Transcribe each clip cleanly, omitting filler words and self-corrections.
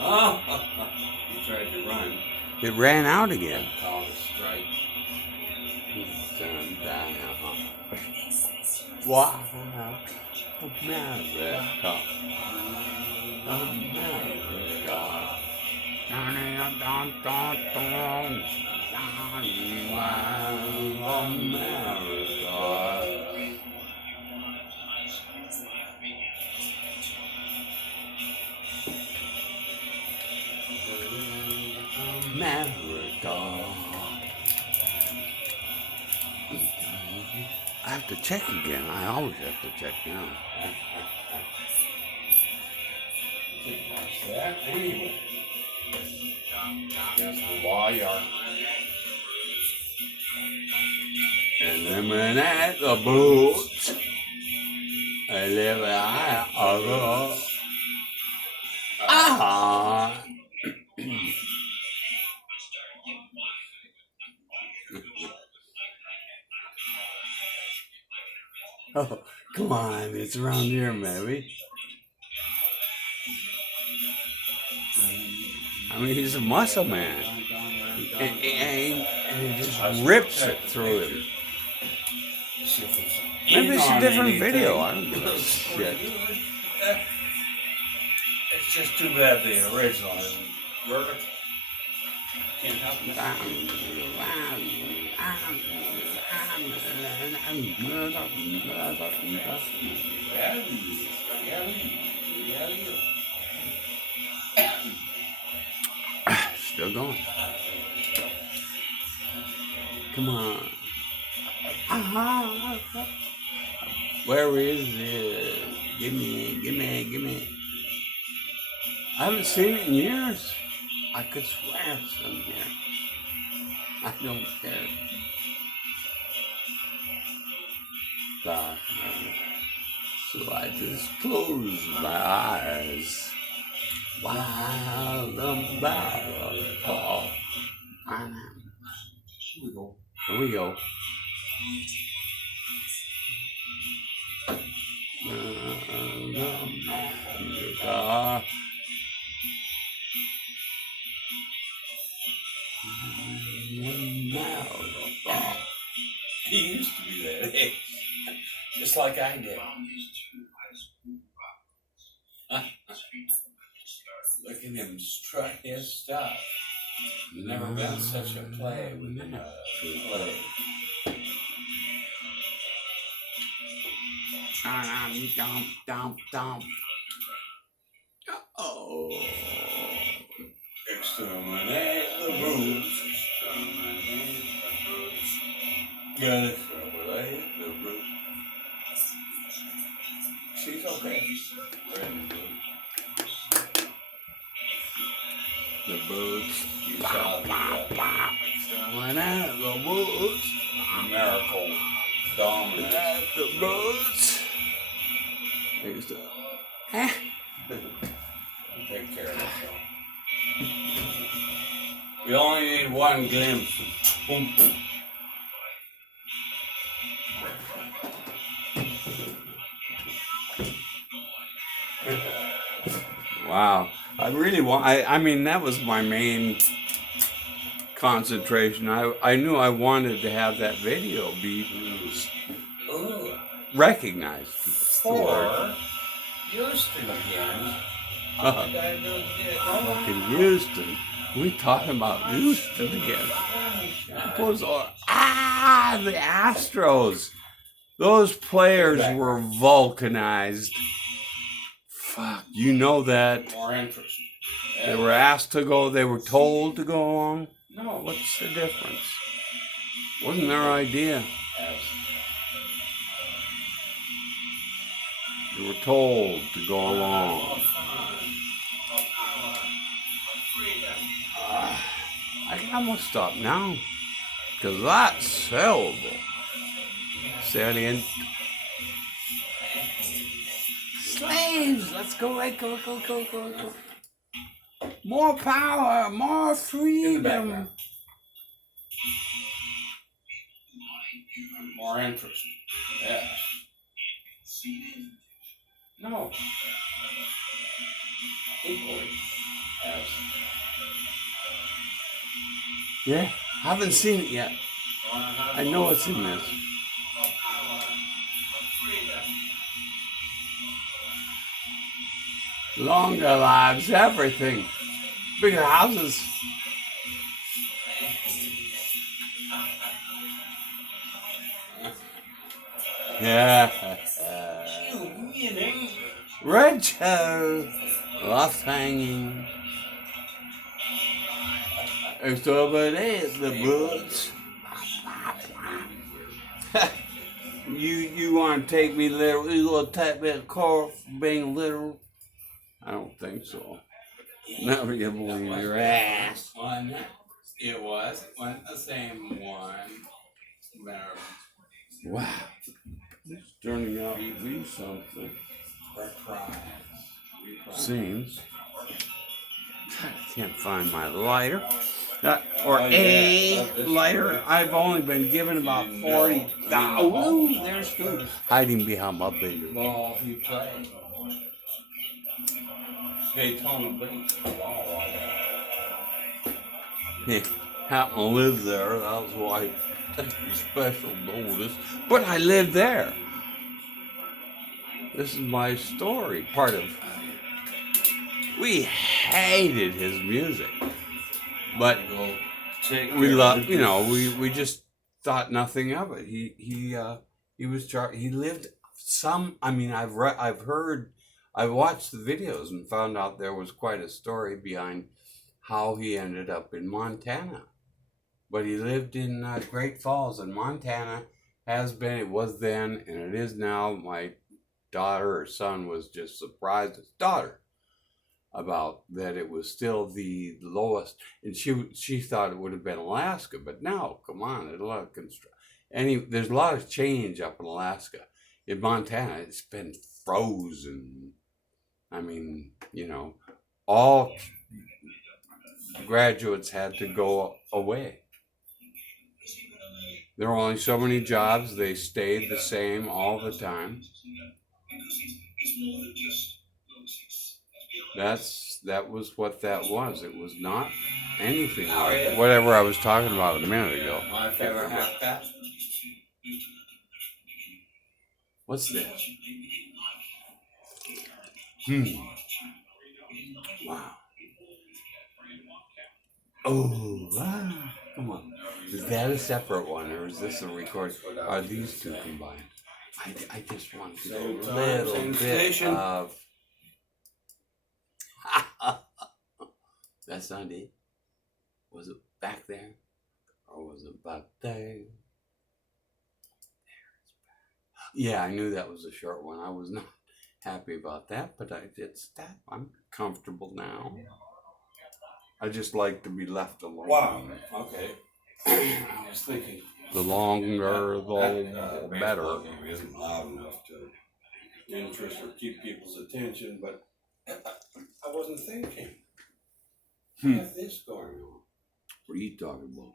Oh, he tried to run. It ran out again. Call a strike. Wow. America. America. America. I have to check again. I always have to check now. Watch that anyway. Against the wall yard. And then when at the boat, I live at a ah. Oh, come on, it's around here, maybe. I mean, he's a muscle man. And he just rips it through him. Maybe it's a different video. I don't give a shit. It's just too bad the original isn't vertical. Can't help it. Still going. Come on. Where is it? Give me. I haven't seen it in years. I could swear it's in here. I don't care. So I just close my eyes while the barrel falls. Here we go. He used to be that age, just like I did. Look at him strut his stuff. Never been such a play with play. Oh. Exterminate the roots. Exterminate the roots. Gotta exterminate the roots. She's okay. The boots. You saw Exterminate the boots. Miracle dominance. The boots. Take care of yourself. We only need one glimpse. Wow. I really want, I mean, that was my main concentration. I knew I wanted to have that video be recognized. Or Houston again. Fucking Houston. We talking about Houston again. Those are, the Astros. Those players were vulcanized. Fuck, you know that. More interest. They were asked to go, they were told to go along. No. What's the difference? Wasn't their idea. They were told to go along. I can almost stop now. Because that's sellable. Salient. Slaves! Let's go, go. More power, more freedom. More interest. Yes. No. Equally as. Yeah, haven't seen it yet. I know it's in this. Longer lives, everything. Bigger houses. Yeah. Red show. Left hanging. It's over there, the books. You want to take me literal? You little type bit of car for being literal? I don't think so. Never you believe your ass. It wasn't the same one. Wow. It's turning out to be something. Seems. I can't find my lighter. Lighter. I've only been given about 40. Oh, there's food. Hiding behind my bed. Ball he played. Daytona Beach. He happened to live there. That was why I take special notice. But I lived there. This is my story. Part of. We hated his music, but we loved. You know, we just thought nothing of it. He was he lived some. I mean, I've watched the videos and found out there was quite a story behind how he ended up in Montana. But he lived in Great Falls, and Montana it was then, and it is now. My daughter or son was just surprised, his daughter, about that it was still the lowest, and she thought it would have been Alaska, but no, come on, there's a lot of there's a lot of change up in Alaska. In Montana, it's been frozen. I mean, you know, all graduates had to go away. There were only so many jobs. They stayed the same all the time. That was what that was. It was not anything like whatever I was talking about a minute ago. My favorite half cat. What's this? Wow. Oh, wow. Come on. Is that a separate one, or is this a record? Are these two combined? I just want to do a little bit of. That's not it. Was it back there? Or was it back there? Yeah, I knew that was a short one. I was not happy about that, but I'm comfortable now. I just like to be left alone. Wow. Okay. I was thinking. The longer, the better. Isn't loud enough to interest or keep people's attention, but I wasn't thinking. What's this going on? What are you talking about?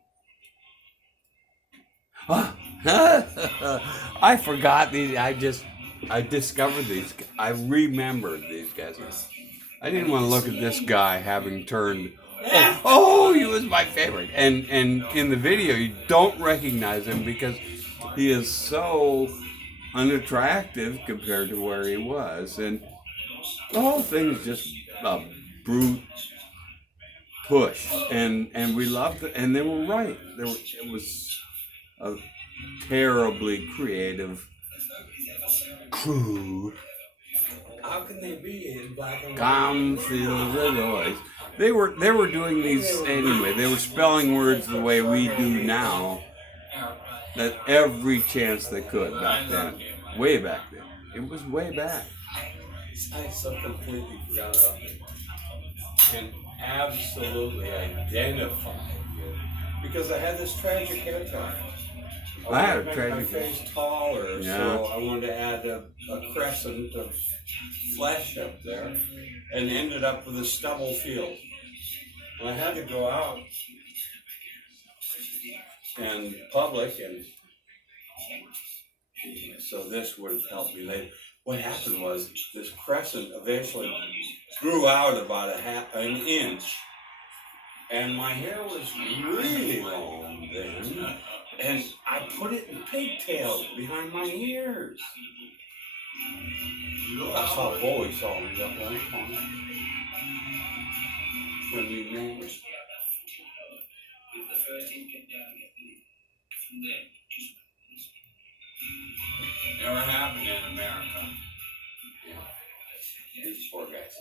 I forgot these. I discovered these. I remembered these guys. I didn't want to look at this guy having turned. Oh, he was my favorite. And in the video, you don't recognize him because he is so unattractive compared to where he was, and the whole thing is just a brute push. And we loved it, and they were right. It was a terribly creative crew. How can they be in black and white? Come feel the noise. They were doing these anyway. They were spelling words the way we do now. At every chance they could back then. Way back then. It was way back. I so completely forgot about it. And absolutely identified you. Because I had this tragic haircut. I had a wanted to make tragic my face taller, Yeah. so I wanted to add a crescent of flesh up there, and ended up with a stubble field. And I had to go out and public, and so this would have helped me later. what happened was this crescent eventually grew out about an inch, and my hair was really long then, and I put it in pigtails behind my ears. That's how Bowie saw me that one time when we met. Never happened in America. Yeah. These poor guys.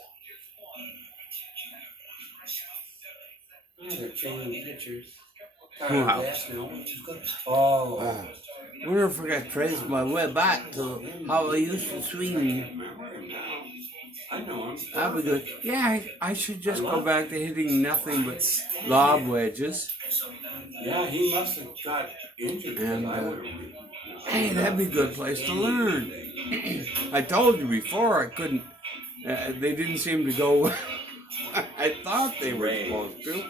Oh, they're changing pictures. Wow. Oh. I wonder if I got traced my way back to how I used to swing. Remember him now. I know him. That'd be good. Yeah, I should just go back to hitting nothing but lob wedges. Yeah, he must have got injured. And, I would have. Hey, that'd be a good place to learn. I told you before I couldn't. They didn't seem to go. I thought they were supposed to.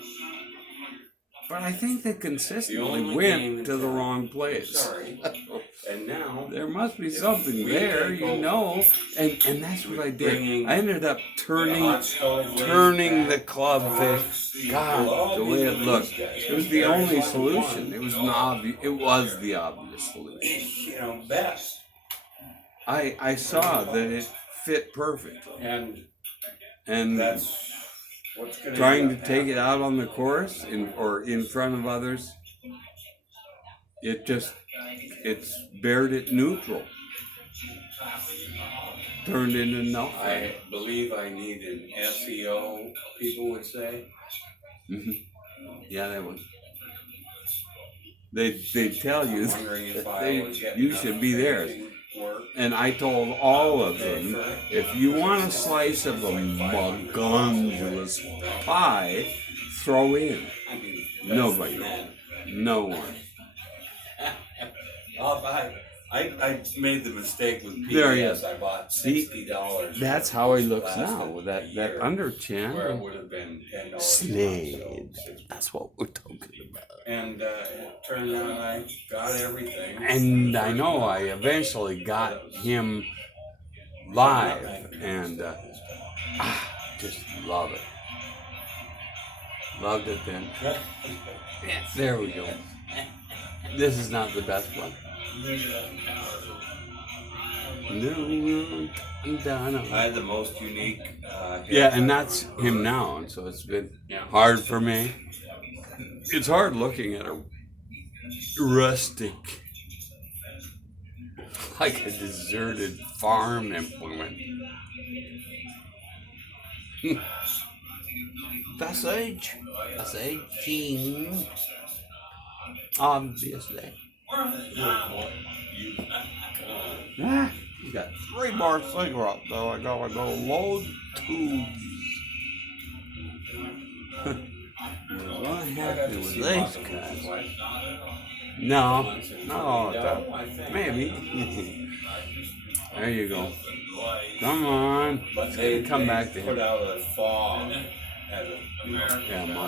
But I think they consistently went to the wrong place. Sorry. And now there must be something there, you know. And that's what I did. I ended up turning the club face. God, the way it looked. It was the only solution. It was the obvious solution. You know, best. I saw that it fit perfect. And that's what's gonna trying to take it out on the chorus or in front of others, it's bared it neutral. Turned into nothing. I believe I need an SEO, people would say. Mm-hmm. Yeah, that would. They tell you that you should be there. And I told all of them, if you want a slice of a magungelous pie, throw in. Nobody. No one. I made the mistake with PBS. There he is. I bought $60. That's how he looks now, with that under chin. Where it would have been $10. Slade. That's what we're talking about. And it turned out I got everything. And I know I eventually got him live, and just love it. Loved it then. There we go. This is not the best one. No, I'm done. I had the most unique. Yeah, and that's him now, and so it's been hard for me. It's hard looking at a rustic, like a deserted farm implement. That's aging. Obviously. You got 3 more cigarettes, though. I gotta go load tubes. What happened with these guys? No, maybe. There you go. Come on. But they come back to him. Put out a fog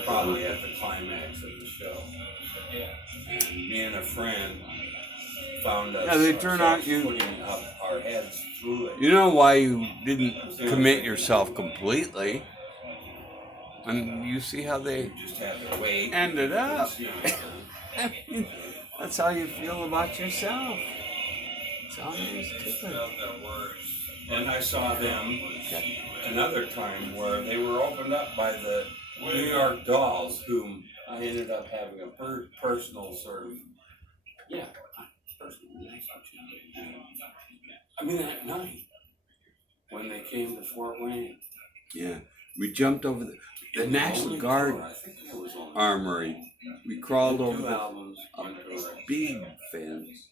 probably at the climax of the show. And me and a friend found us they turn out putting up our heads through it. You know why you didn't commit yourself completely? And you see how they just had to wait. Ended up. That's how you feel about yourself. It's always different. And I saw them another time where they were opened up by the New York Dolls, whom I ended up having a personal sort of, personal relationship. I mean, that night when they came to Fort Wayne. Yeah, we jumped over the National Guard armory. We crawled over a big fence.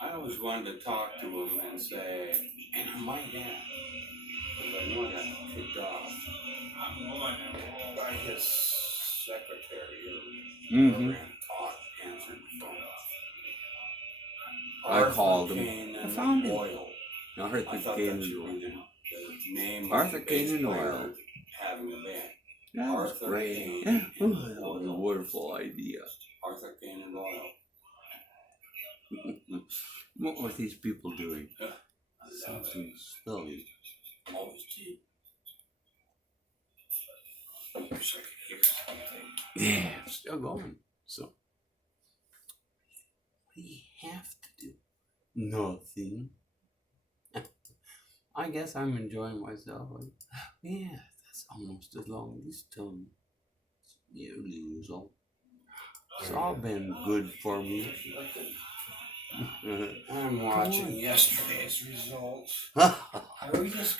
I always wanted to talk to him and say, and I might have, because I know I got kicked off by his secretary or answered the phone. I called him. I found him. Oil. Arthur Kane and Oil. Arthur Kane and Oil. Having a band. That was great. Yeah, that was a wonderful idea. Martha Kane and Royal. What were these people doing? Yeah. Something silly. Always cheap. I wish I could hear something. Yeah, still going. So, what do you have to do? Nothing. I guess I'm enjoying myself. Yeah, that's almost as long as this time. Nearly usual. It's all been good for me. I'm watching yesterday's results.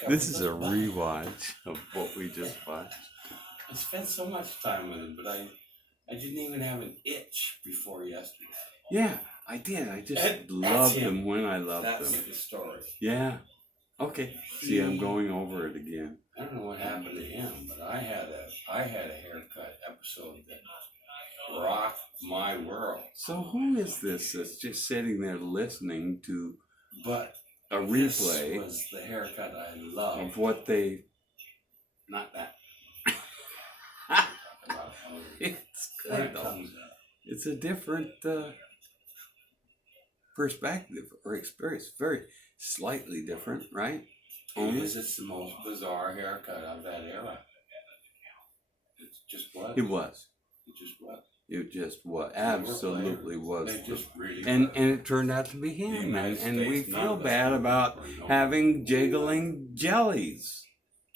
This is a rewatch of what we just watched. I spent so much time with him, but I didn't even have an itch before yesterday. Yeah, I did. I just loved him when I loved That's him. the story. Yeah. Okay. See, I'm going over it again. I don't know what happened to him, but I had a haircut episode that rocked my world. So who is this that's just sitting there listening to But a replay this was the haircut I love. of what they... Not that. It's good though. It's a different perspective or experience. Very slightly different, right? Because it's the most bizarre haircut of that era. It just was. It was. It just was. It just was. Absolutely was. They just really And it turned out to be him. And we feel bad about having jiggling jellies.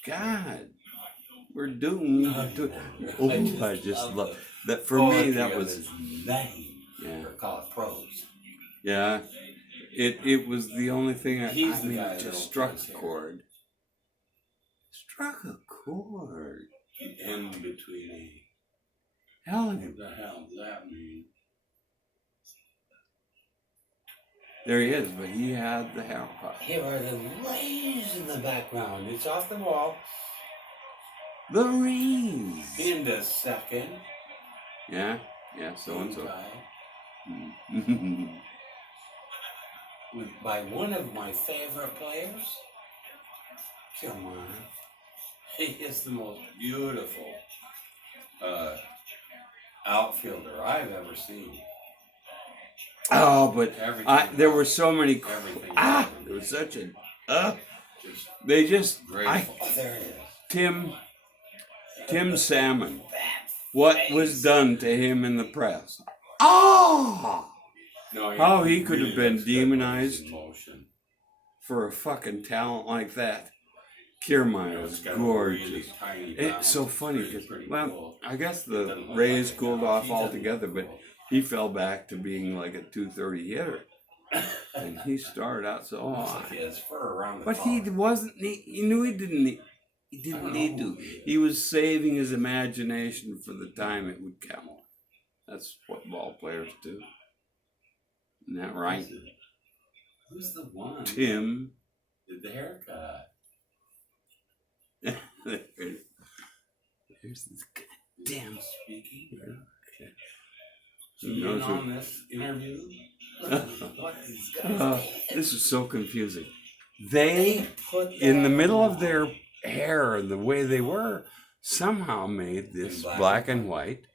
God. We're doomed to... Oh, I just love... That for me, that was... Yeah. Or call it prose. Yeah. It was the only thing I mean, it just struck a chord. Struck a chord. The in between a... Hell, What the hell does that mean? there he is, but he had the haircut. Here are the rays in the background. It's off the wall. The rings. In the second. Yeah, so and so. By one of my favorite players. Come on. He is the most beautiful outfielder I've ever seen. Oh, but there were so many. There was such a. They just. There it is. Tim Salmon. What was done to him in the press? Oh! How he could have been demonized for a fucking talent like that. Kiermaier was gorgeous. It's so funny because, well, I guess the Rays cooled off altogether, but he fell back to being like a 230 hitter. And he started out so high. But he wasn't, he knew he didn't need to. He was saving his imagination for the time it would count. That's what ball players do. Isn't that right? Who's the one? Tim. Did the haircut. Here's this goddamn speaking. Okay. You on this interview? This is so confusing. They in the middle of their hair and the way they were, somehow made this black and white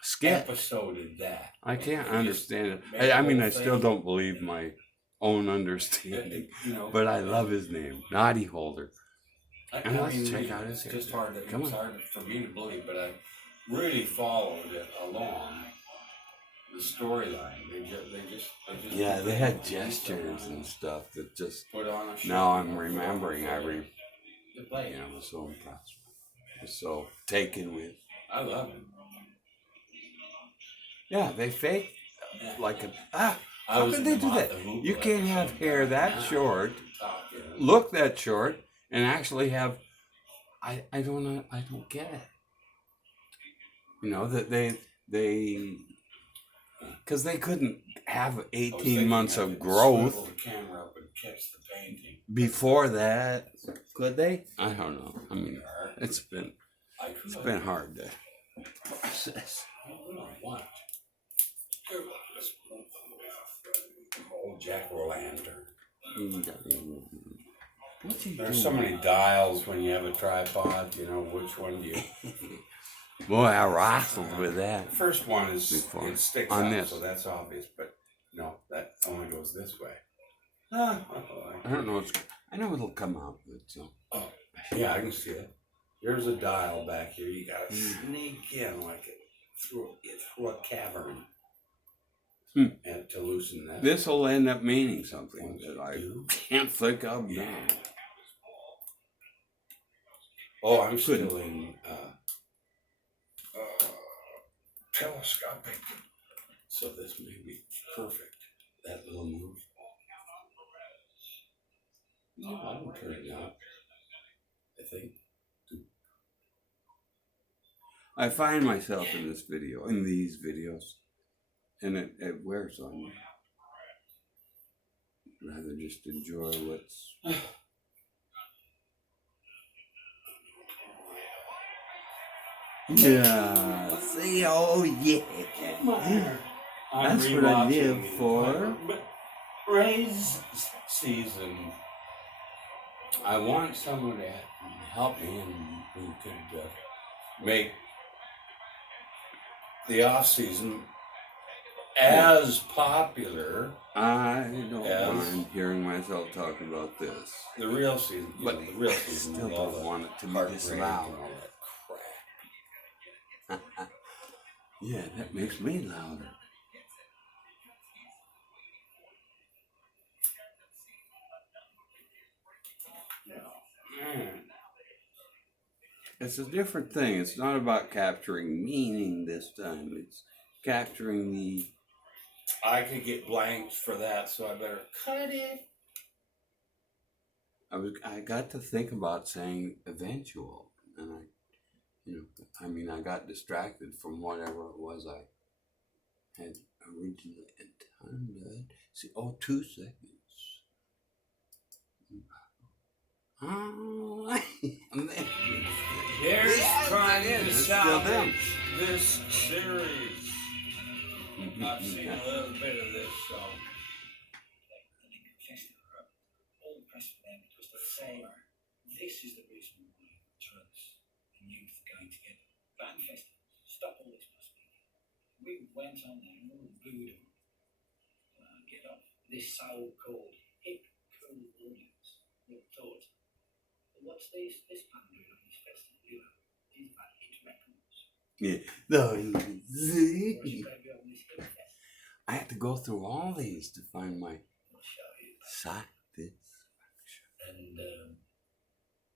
sketch. Episoded that. I can't understand it. I mean, I still don't believe my own understanding, but I love his name, Naughty Holder. And let's check out his hair. It's hard for me to believe, but I really followed it along the storyline. They just they had gestures and stuff that just put on a show. Now I'm remembering. I was so impressed. I was so taken with. I love it. Yeah, they fake like a how could they do that? You can't have hair that short, look that short, and actually have. I don't know. I don't get it. You know that they because they couldn't have 18 months of growth before that, could they? I don't know. I mean, it's been hard to process. Old jack-o'-lantern. What's he There's doing? so many dials when you have a tripod. You know which one you. Boy, I wrestled with that. The first one is Before. it sticks On out, this. so that's obvious. But no, that only goes this way. I don't know. I know it'll come out, but so. Oh, yeah, I can see it. There's a dial back here. You gotta sneak in like it through a cavern, and to loosen that. This will end up meaning something that I can't think of now. Oh, I'm still in telescopic. So this may be perfect. That little move. No, I don't turn it out. I think. I find myself in these videos, and it wears on me. Rather just enjoy what's. Yeah. See, oh yeah. That's what I live for. Ray's season. I want someone to help me and who could make the off season as popular. I don't mind hearing myself talk about this. The real season, but the real season. I still don't want it to be this loud. Yeah, that makes me louder. It's a different thing. It's not about capturing meaning this time. It's capturing the. I could get blanked for that, so I better cut it. I got to think about saying eventual, and I got distracted from whatever it was I had originally intended. See, 2 seconds. Oh, Here's trying to salvage this series. I've seen a little bit of this, so. All the press for them was to say, this is the reason why drugs and youth are going together. Ban festivals, stop all this mass media. We went on there and all booed them. Get off this so-called hip, cool audience. What thought? What's this band doing on this festival? These bad hit records. Yeah. I had to go through all these to find my satisfaction. And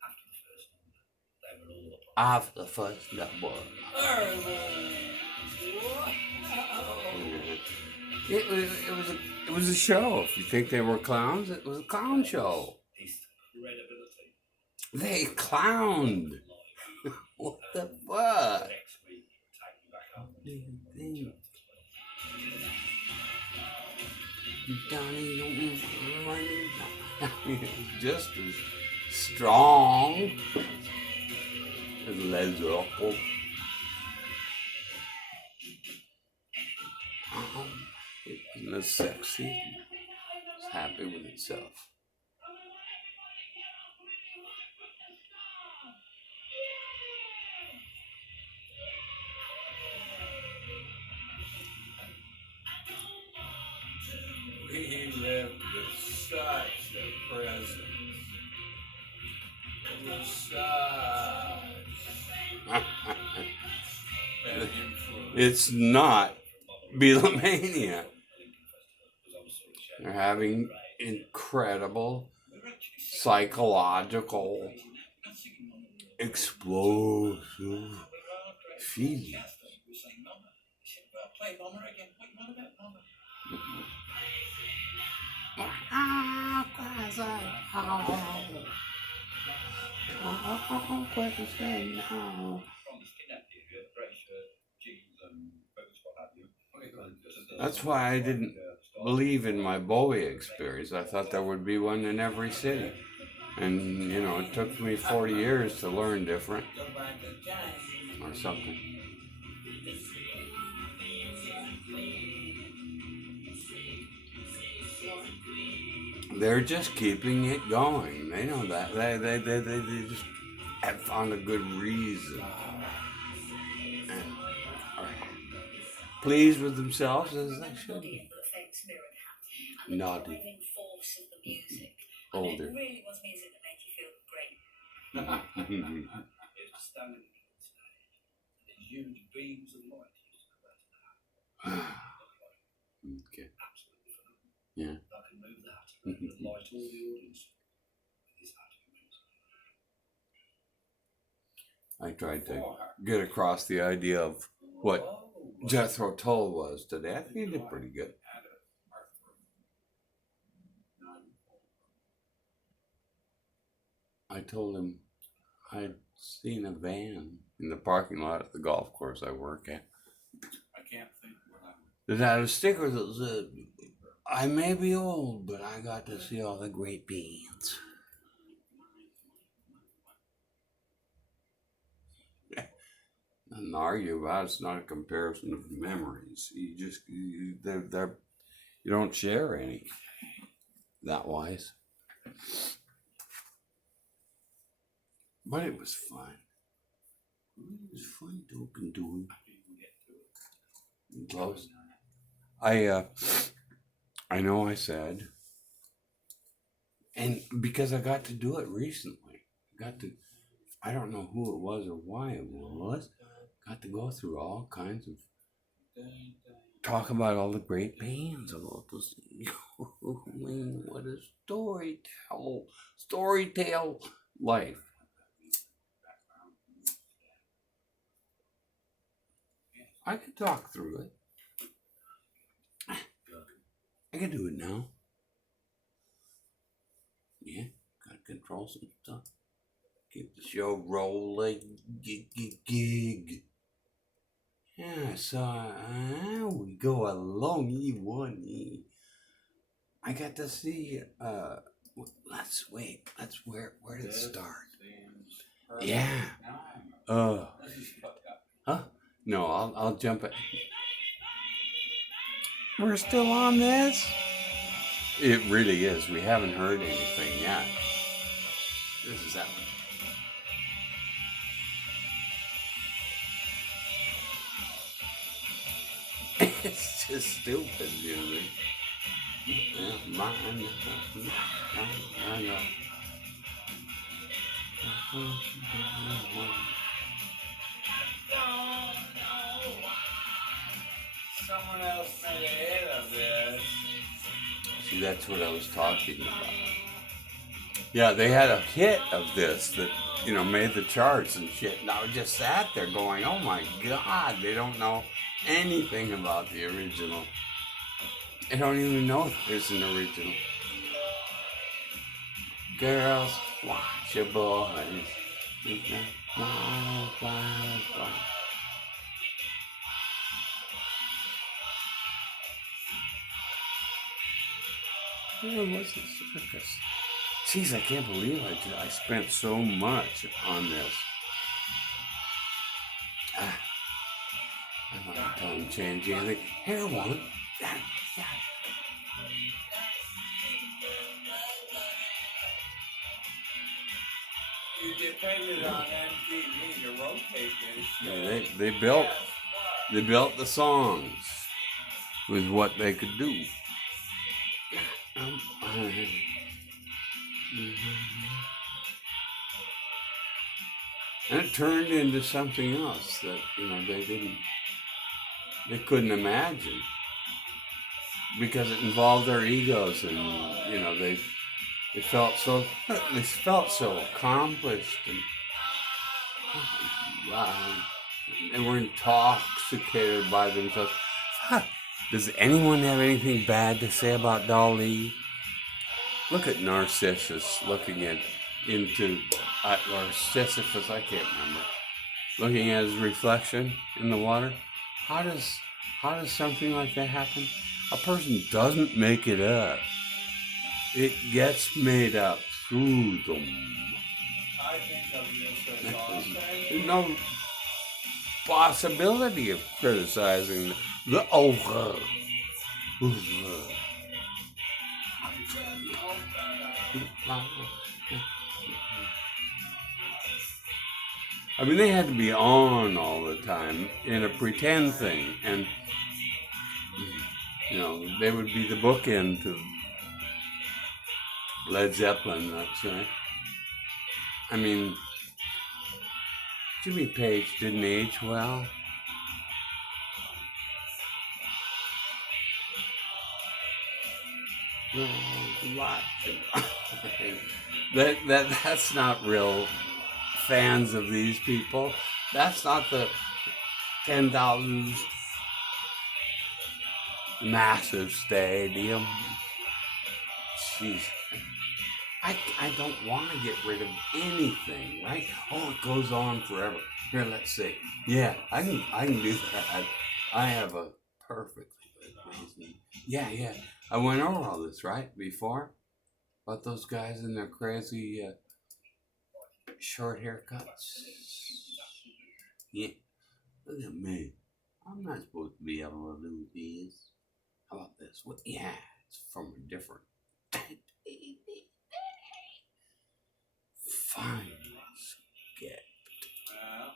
after the first number, they were all up. After the first number. It was a show. If you think they were clowns, it was a clown show. They clowned. What the fuck? Just as strong as Led Zeppelin. It wasn't as sexy. It's happy with itself. We lived with such a presence. It was such an influence. It's not Beatlemania. They're having incredible psychological explosive feelings. Play Mama again. What you want about Mama? That's why I didn't believe in my Bowie experience. I thought there would be one in every city. And, it took me 40 years to learn different. Or something. They're just keeping it going. They know that. They just have found a good reason. pleased with themselves as they should be. Naughty. Older. It really was music that made you feel great. It was standing in the stage, and the huge beams of light used to come out of the house. Okay. Absolutely phenomenal. Yeah. I can move that, and light all the audience with his attitude. I tried to get across the idea of what Jethro Tull was today. I think he did pretty good. I told him I'd seen a van in the parking lot at the golf course I work at. I can't think what I That had a sticker that said, I may be old, but I got to see all the great beans. Nothing to argue about. It's not a comparison of memories. You don't share any that wise. But it was fun. It was fun talking to him. Close. I know I said, and because I got to do it recently, I don't know who it was or why it was, got to go through all kinds of, talk about all the great bands, about this, what a storytell life. I could talk through it. I can do it now. Yeah, gotta control some stuff. Keep the show rolling. Gig. Yeah, so we go along. I got to see. Where did it start? Yeah. Huh? No, I'll jump it. We're still on this? It really is. We haven't heard anything yet. This is that one. It's just stupid, music. Someone else made a hit of this. See, that's what I was talking about. Yeah, they had a hit of this that, made the charts and shit. And I just sat there going, oh my God, they don't know anything about the original. They don't even know there's an original. Girls, watch your boys. Where was the circus? Jeez, I can't believe I spent so much on this. I'm not telling him change anything. Here, one. You depended on MTV to rotate this show. Yeah, they built the songs with what they could do. And it turned into something else that, they couldn't imagine. Because it involved their egos and, they felt so accomplished and were intoxicated by themselves. Does anyone have anything bad to say about Dali? Look at Narcissus looking into Sisyphus, I can't remember. Looking at his reflection in the water. How does something like that happen? A person doesn't make it up. It gets made up through them. I think of this as awesome. There's no possibility of criticizing the over. I mean, they had to be on all the time in a pretend thing, and You know, they would be the bookend to Led Zeppelin, that's right. I mean, Jimmy Page didn't age well. That's not real fans of these people. That's not the 10,000 massive stadium. Jeez. I don't want to get rid of anything, right? Oh, it goes on forever. Here, let's see. Yeah, I can do that. I have a perfectly good reason. Yeah. I went over all this, right, before? About those guys and their crazy short haircuts. Yeah. Look at me. I'm not supposed to be able to do this. How about this? Well, yeah, it's from a different. Fine. Get. Well,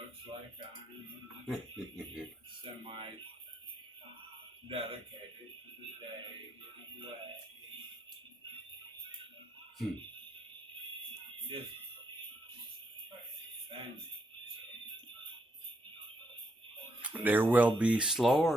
looks like I'm semi-dedicated to the day anyway. Just thanks. There will be slower